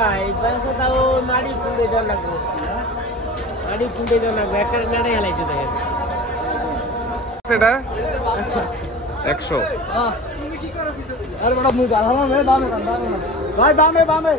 ভাই ব্যাংকে তাও নাড়ি ফুলে দেওয়া লাগবে, নাড়ি ফুলে দেওয়া লাগবে, একটা নাড়ি হেলাইছে দেখেন সেটা 100 আরে বড় মুই বাবা ভাই বামে বামে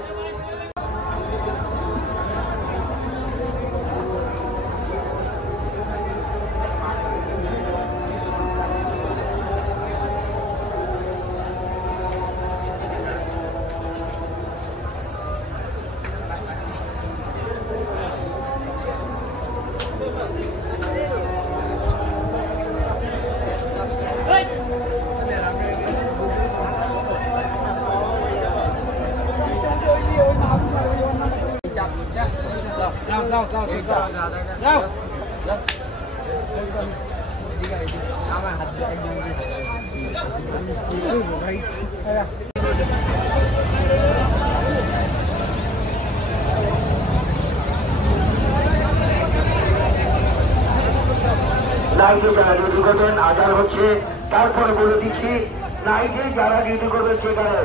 নাইটে যারা ডিউটি করবেন আধার হচ্ছে, তারপরে বলে দিচ্ছি নাইটে যারা ডিউটি করবেন সেখানে